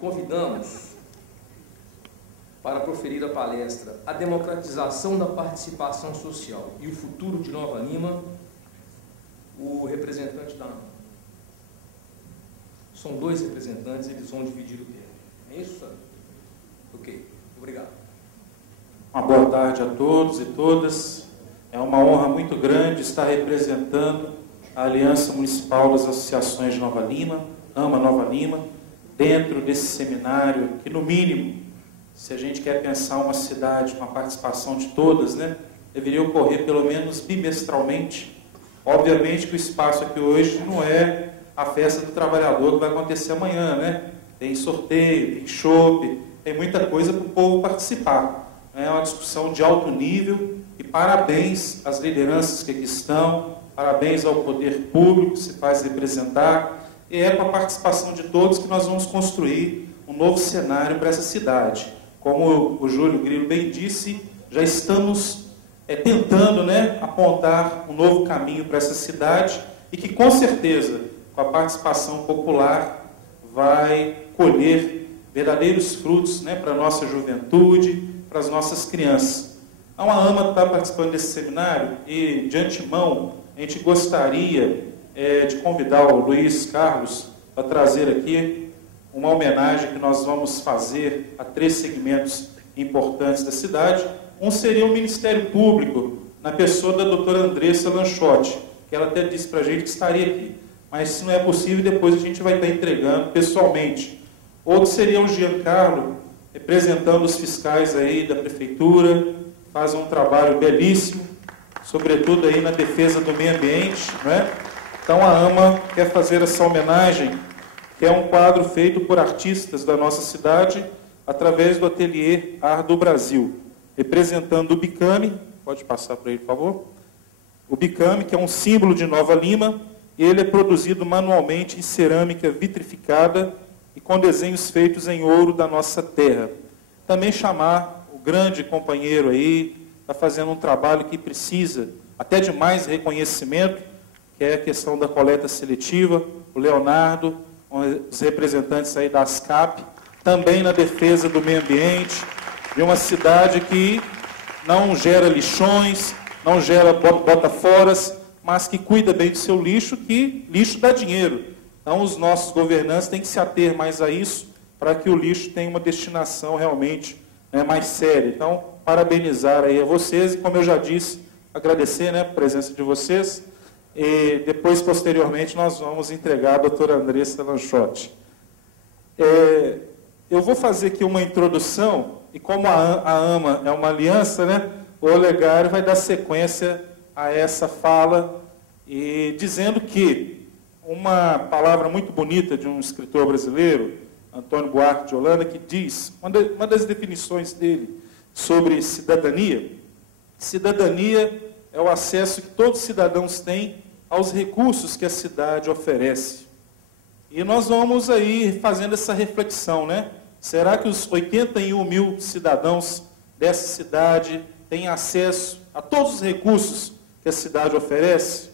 convidamos para proferir a palestra A Democratização da Participação Social e o Futuro de Nova Lima, o representante da AMA. São dois representantes, eles vão dividir o tempo. É isso, Sandro? Ok, obrigado. Uma boa tarde a todos e todas. É uma honra muito grande estar representando a Aliança Municipal das Associações de Nova Lima, AMA Nova Lima, dentro desse seminário que, no mínimo, se a gente quer pensar uma cidade com a participação de todas, né, deveria ocorrer pelo menos bimestralmente. Obviamente que o espaço aqui hoje não é a festa do trabalhador que vai acontecer amanhã, né? Tem sorteio, tem chopp, tem muita coisa para o povo participar. É uma discussão de alto nível e parabéns às lideranças que aqui estão, parabéns ao poder público que se faz representar, e é com a participação de todos que nós vamos construir um novo cenário para essa cidade. Como o Júlio Grilo bem disse, já estamos tentando, né, apontar um novo caminho para essa cidade e que, com certeza, com a participação popular, vai colher verdadeiros frutos, né, para a nossa juventude, para as nossas crianças. Então, a AMA está participando desse seminário e, de antemão, a gente gostaria de convidar o Luiz Carlos a trazer aqui uma homenagem que nós vamos fazer a 3 segmentos importantes da cidade. Um seria o Ministério Público, na pessoa da doutora Andressa Lanchotti, que ela até disse para a gente que estaria aqui. Mas, se não é possível, depois a gente vai estar entregando pessoalmente. Outro seria o Giancarlo, representando os fiscais aí da Prefeitura, faz um trabalho belíssimo, sobretudo aí na defesa do meio ambiente, né? Então, a AMA quer fazer essa homenagem, que é um quadro feito por artistas da nossa cidade, através do ateliê Art do Brasil, representando o Bicame. Pode passar para ele, por favor? O Bicame, que é um símbolo de Nova Lima, ele é produzido manualmente em cerâmica vitrificada e com desenhos feitos em ouro da nossa terra. Também chamar o grande companheiro aí, está fazendo um trabalho que precisa até de mais reconhecimento, que é a questão da coleta seletiva, o Leonardo, os representantes aí da ASCAP, também na defesa do meio ambiente, de uma cidade que não gera lixões, não gera bota-foras, mas que cuida bem do seu lixo, que lixo dá dinheiro. Então, os nossos governantes têm que se ater mais a isso, para que o lixo tenha uma destinação realmente, né, mais séria. Então, parabenizar aí a vocês e, como eu já disse, agradecer, né, a presença de vocês. E depois, posteriormente, nós vamos entregar a doutora Andressa Lanchotti. Eu vou fazer aqui uma introdução, e como a AMA é uma aliança, né, o Olegário vai dar sequência a essa fala, e dizendo que uma palavra muito bonita de um escritor brasileiro, Antônio Buarque de Holanda, que diz, uma das definições dele sobre cidadania, cidadania é o acesso que todos os cidadãos têm aos recursos que a cidade oferece. E nós vamos aí fazendo essa reflexão, né? Será que os 81 mil cidadãos dessa cidade têm acesso a todos os recursos que a cidade oferece?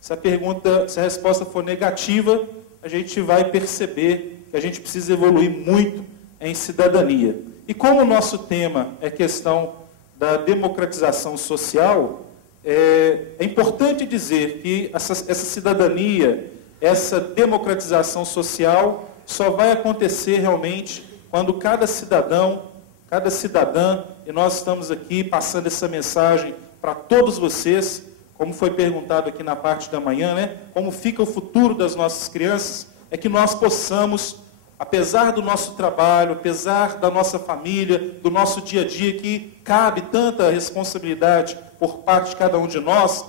Se a resposta for negativa, a gente vai perceber que a gente precisa evoluir muito em cidadania. E como o nosso tema é questão da democratização social, é importante dizer que essa cidadania, essa democratização social só vai acontecer realmente quando cada cidadão, cada cidadã, e nós estamos aqui passando essa mensagem para todos vocês, como foi perguntado aqui na parte da manhã, né? Como fica o futuro das nossas crianças, é que nós possamos, apesar do nosso trabalho, apesar da nossa família, do nosso dia a dia, que cabe tanta responsabilidade por parte de cada um de nós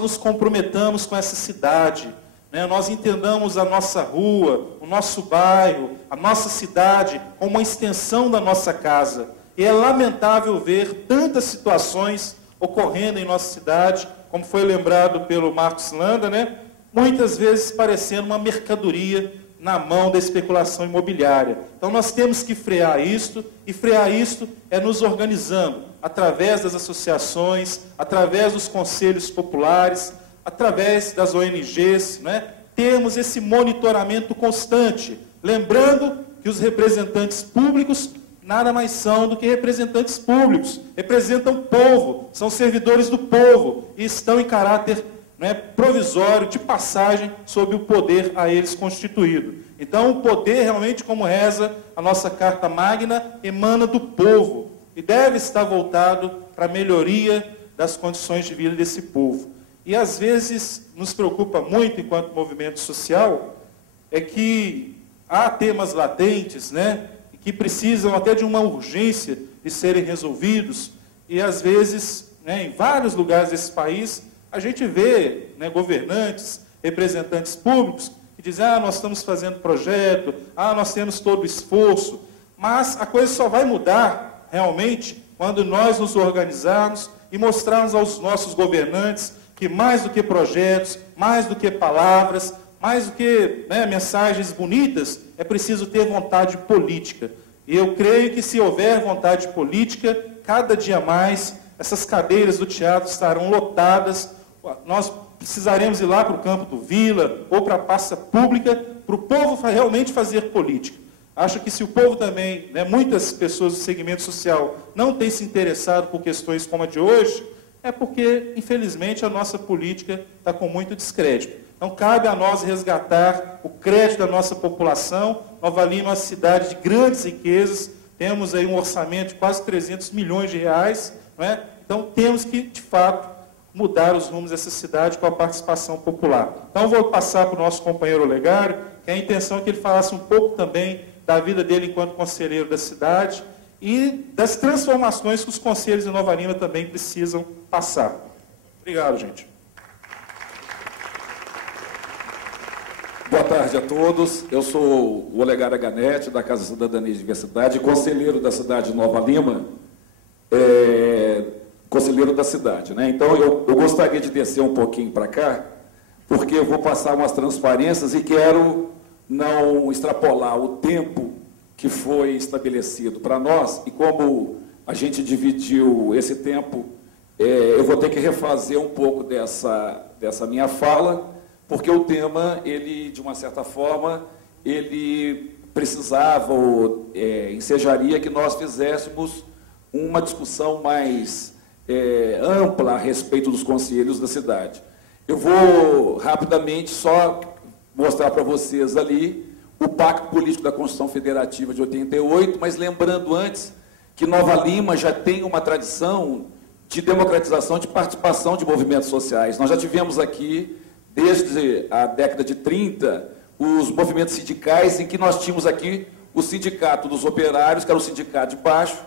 nos comprometamos com essa cidade, né? Nós entendamos a nossa rua, o nosso bairro, a nossa cidade como uma extensão da nossa casa. E é lamentável ver tantas situações ocorrendo em nossa cidade, como foi lembrado pelo Marcos Landa, né? Muitas vezes parecendo uma mercadoria na mão da especulação imobiliária. Então nós temos que frear isto, e frear isto é nos organizando, através das associações, através dos conselhos populares, através das ONGs, né? Temos esse monitoramento constante, lembrando que que os representantes públicos nada mais são do que representantes públicos, representam o povo, são servidores do povo e estão em caráter, né, provisório, de passagem, sob o poder a eles constituído. Então, o poder, realmente, como reza a nossa Carta Magna, emana do povo e deve estar voltado para a melhoria das condições de vida desse povo. E, às vezes, nos preocupa muito, enquanto movimento social, é que há temas latentes, né, que precisam até de uma urgência de serem resolvidos, e, às vezes, né, em vários lugares desse país, a gente vê, né, governantes, representantes públicos, que dizem, nós estamos fazendo projeto, nós temos todo o esforço, mas a coisa só vai mudar, realmente, quando nós nos organizarmos e mostrarmos aos nossos governantes que mais do que projetos, mais do que palavras, mais do que, né, mensagens bonitas, é preciso ter vontade política. E eu creio que se houver vontade política, cada dia mais, essas cadeiras do teatro estarão lotadas, nós precisaremos ir lá para o campo do Vila, ou para a praça pública, para o povo realmente fazer política. Acho que se o povo também, né, muitas pessoas do segmento social não têm se interessado por questões como a de hoje, é porque, infelizmente, a nossa política está com muito descrédito. Então, cabe a nós resgatar o crédito da nossa população. Nova Lima é uma cidade de grandes riquezas, temos aí um orçamento de quase 300 milhões de reais, não é? Então, temos que, de fato, mudar os rumos dessa cidade com a participação popular. Então, vou passar para o nosso companheiro Olegário, que a intenção é que ele falasse um pouco também da vida dele enquanto conselheiro da cidade e das transformações que os conselhos de Nova Lima também precisam passar. Obrigado, gente. Boa tarde a todos. Eu sou o Olegário Aganete, da Casa Cidadania e Diversidade, conselheiro da cidade de Nova Lima, conselheiro da cidade, né? Então, eu gostaria de descer um pouquinho para cá, porque eu vou passar umas transparências e quero não extrapolar o tempo que foi estabelecido para nós, e como a gente dividiu esse tempo, eu vou ter que refazer um pouco dessa minha fala, porque o tema, ele, de uma certa forma, ele precisava, ou ensejaria que nós fizéssemos uma discussão mais ampla a respeito dos conselheiros da cidade. Eu vou rapidamente só mostrar para vocês ali o Pacto Político da Constituição Federativa de 88, mas lembrando antes que Nova Lima já tem uma tradição de democratização, de participação de movimentos sociais. Nós já tivemos aqui, desde a década de 30, os movimentos sindicais, em que nós tínhamos aqui o sindicato dos operários, que era o sindicato de baixo,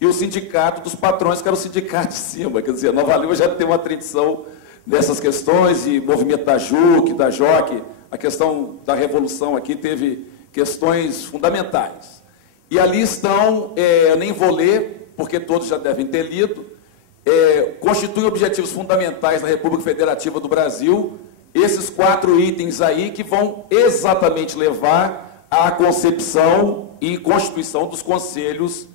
e o sindicato dos patrões, que era o sindicato de cima. Quer dizer, Nova Lima já tem uma tradição dessas questões, e movimento da JUC, da JOC, a questão da Revolução aqui teve questões fundamentais. E ali estão, eu nem vou ler, porque todos já devem ter lido, constituem objetivos fundamentais da República Federativa do Brasil, esses 4 itens aí que vão exatamente levar à concepção e constituição dos conselhos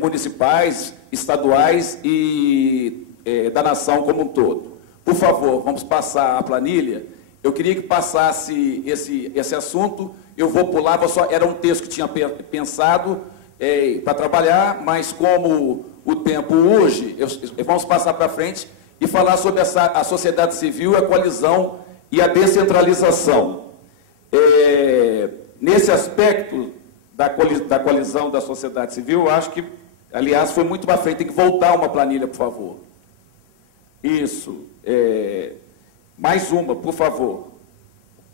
municipais, estaduais e da nação como um todo. Por favor, vamos passar a planilha. Eu queria que passasse esse assunto, eu vou pular, era um texto que tinha pensado para trabalhar, mas como o tempo urge, vamos passar para frente e falar sobre a sociedade civil, a coalizão e a descentralização. Nesse aspecto da coalizão da sociedade civil, eu acho que, aliás, foi muito para frente, tem que voltar uma planilha, por favor. Isso. Mais uma, por favor.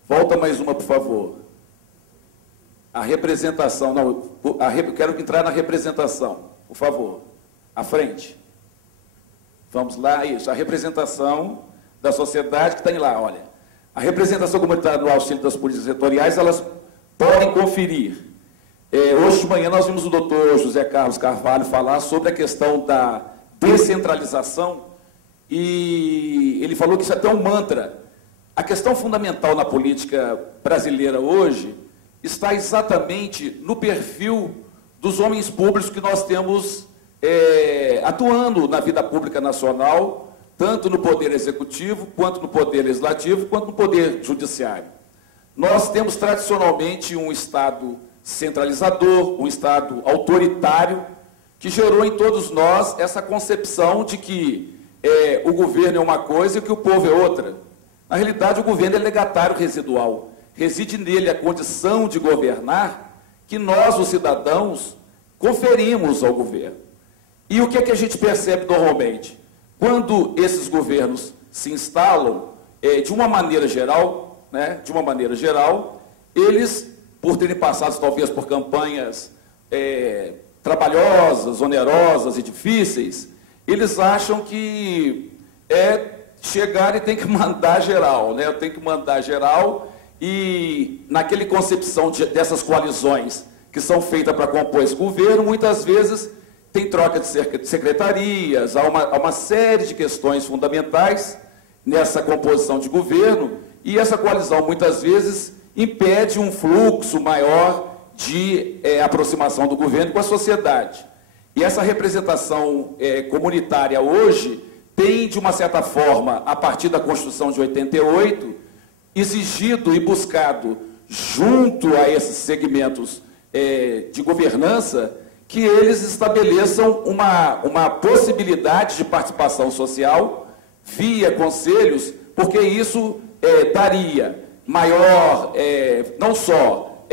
Volta mais uma, por favor. A representação. Não, quero entrar na representação, por favor. À frente. Vamos lá, isso. A representação da sociedade que tem lá, olha. A representação comunitária no auxílio das políticas setoriais, elas podem conferir. Hoje de manhã nós vimos o doutor José Carlos Carvalho falar sobre a questão da descentralização, e ele falou que isso é até um mantra. A questão fundamental na política brasileira hoje está exatamente no perfil dos homens públicos que nós temos atuando na vida pública nacional, tanto no poder executivo, quanto no poder legislativo, quanto no poder judiciário. Nós temos tradicionalmente um Estado centralizador, um Estado autoritário, que gerou em todos nós essa concepção de que o governo é uma coisa e que o povo é outra. Na realidade, o governo é legatário residual. Reside nele a condição de governar que nós, os cidadãos, conferimos ao governo. E o que é que a gente percebe normalmente? Quando esses governos se instalam, de uma maneira geral, eles, por terem passado talvez por campanhas trabalhosas, onerosas e difíceis, eles acham que chegar e tem que mandar geral, né? Tem que mandar geral, e naquele concepção dessas coalizões que são feitas para compor esse governo, muitas vezes tem troca de secretarias, há uma série de questões fundamentais nessa composição de governo, e essa coalizão muitas vezes impede um fluxo maior de aproximação do governo com a sociedade. E essa representação comunitária hoje tem, de uma certa forma, a partir da Constituição de 88, exigido e buscado, junto a esses segmentos de governança, que eles estabeleçam uma possibilidade de participação social via conselhos, porque isso daria maior, não só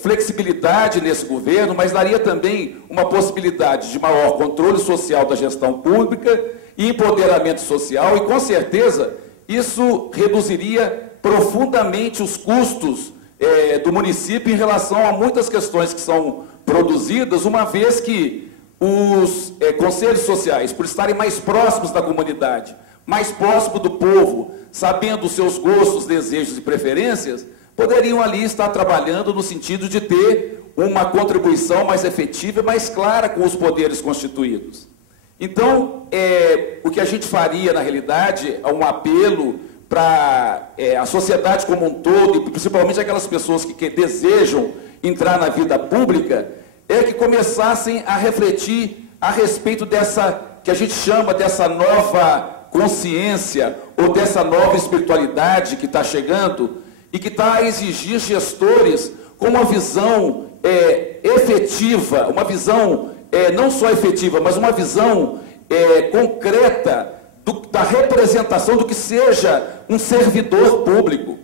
flexibilidade nesse governo, mas daria também uma possibilidade de maior controle social da gestão pública e empoderamento social, e com certeza isso reduziria profundamente os custos do município em relação a muitas questões que são produzidas, uma vez que os conselhos sociais, por estarem mais próximos da comunidade, mais próximos do povo, sabendo os seus gostos, desejos e preferências, poderiam ali estar trabalhando no sentido de ter uma contribuição mais efetiva e mais clara com os poderes constituídos. Então, o que a gente faria, na realidade, é um apelo para a sociedade como um todo, e principalmente aquelas pessoas que desejam entrar na vida pública, é que começassem a refletir a respeito dessa, que a gente chama dessa nova consciência, ou dessa nova espiritualidade que está chegando, e que está a exigir gestores com uma visão efetiva, uma visão não só efetiva, mas uma visão concreta da representação do que seja um servidor público.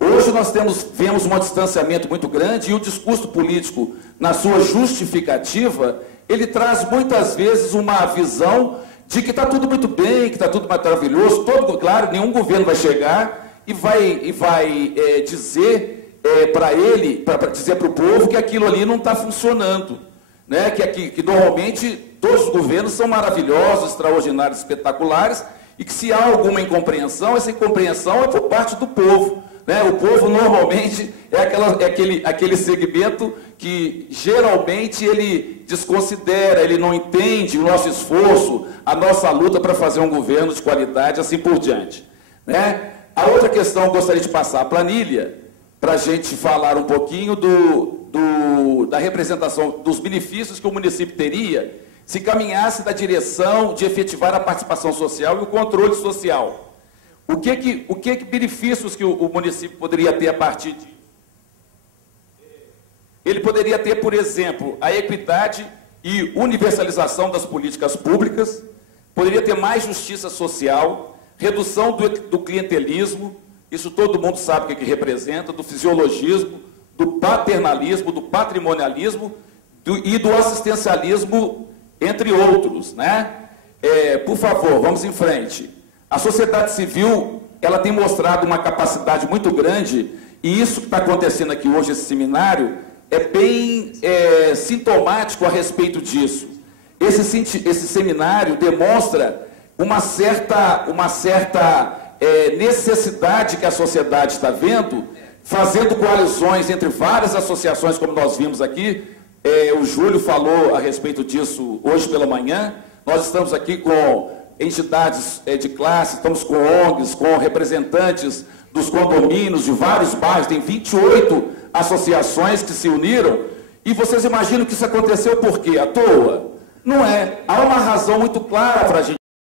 Hoje nós vemos um distanciamento muito grande, e o discurso político, na sua justificativa, ele traz muitas vezes uma visão de que está tudo muito bem, que está tudo maravilhoso. Claro, nenhum governo vai chegar e vai dizer para dizer para o povo que aquilo ali não está funcionando, né? Que normalmente todos os governos são maravilhosos, extraordinários, espetaculares, e que se há alguma incompreensão, essa incompreensão é por parte do povo, né? O povo normalmente é aquele segmento que geralmente ele desconsidera, ele não entende o nosso esforço, a nossa luta para fazer um governo de qualidade, assim por diante, né? A outra questão, eu gostaria de passar a planilha, para a gente falar um pouquinho da representação dos benefícios que o município teria se caminhasse na direção de efetivar a participação social e o controle social. O que benefícios que o município poderia ter a partir disso? Ele poderia ter, por exemplo, a equidade e universalização das políticas públicas, poderia ter mais justiça social, redução do clientelismo, isso todo mundo sabe o que representa, do fisiologismo, do paternalismo, do patrimonialismo e do assistencialismo, entre outros, né? Por favor, vamos em frente. A sociedade civil, ela tem mostrado uma capacidade muito grande, e isso que está acontecendo aqui hoje, esse seminário, é bem sintomático a respeito disso. Esse seminário demonstra uma certa necessidade que a sociedade está vendo, fazendo coalizões entre várias associações, como nós vimos aqui. O Júlio falou a respeito disso hoje pela manhã. Nós estamos aqui com entidades de classe, estamos com ONGs, com representantes dos condomínios de vários bairros, tem 28 associações que se uniram, e vocês imaginam que isso aconteceu por quê? À toa? Não é. Há uma razão muito clara para a gente